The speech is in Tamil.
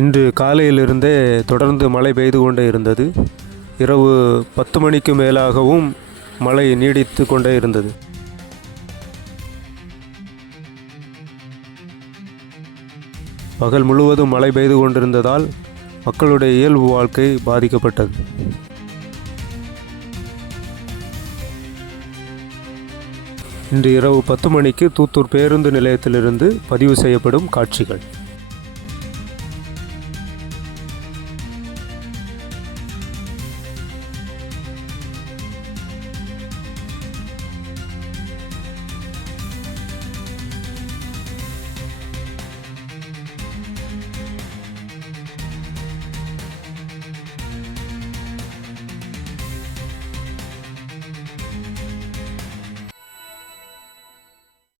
இன்று காலையிலிருந்தே தொடர்ந்து மழை பெய்து கொண்டே இருந்தது. இரவு 10 மணிக்கு மேலாகவும் மழை நீடித்து கொண்டே இருந்தது. பகல் முழுவதும் மழை பெய்து கொண்டிருந்ததால் மக்களுடைய இயல்பு வாழ்க்கை பாதிக்கப்பட்டது. இன்று இரவு 10 மணிக்கு தூத்தூர் பேருந்து நிலையத்திலிருந்து பதிவு செய்யப்படும் காட்சிகள்.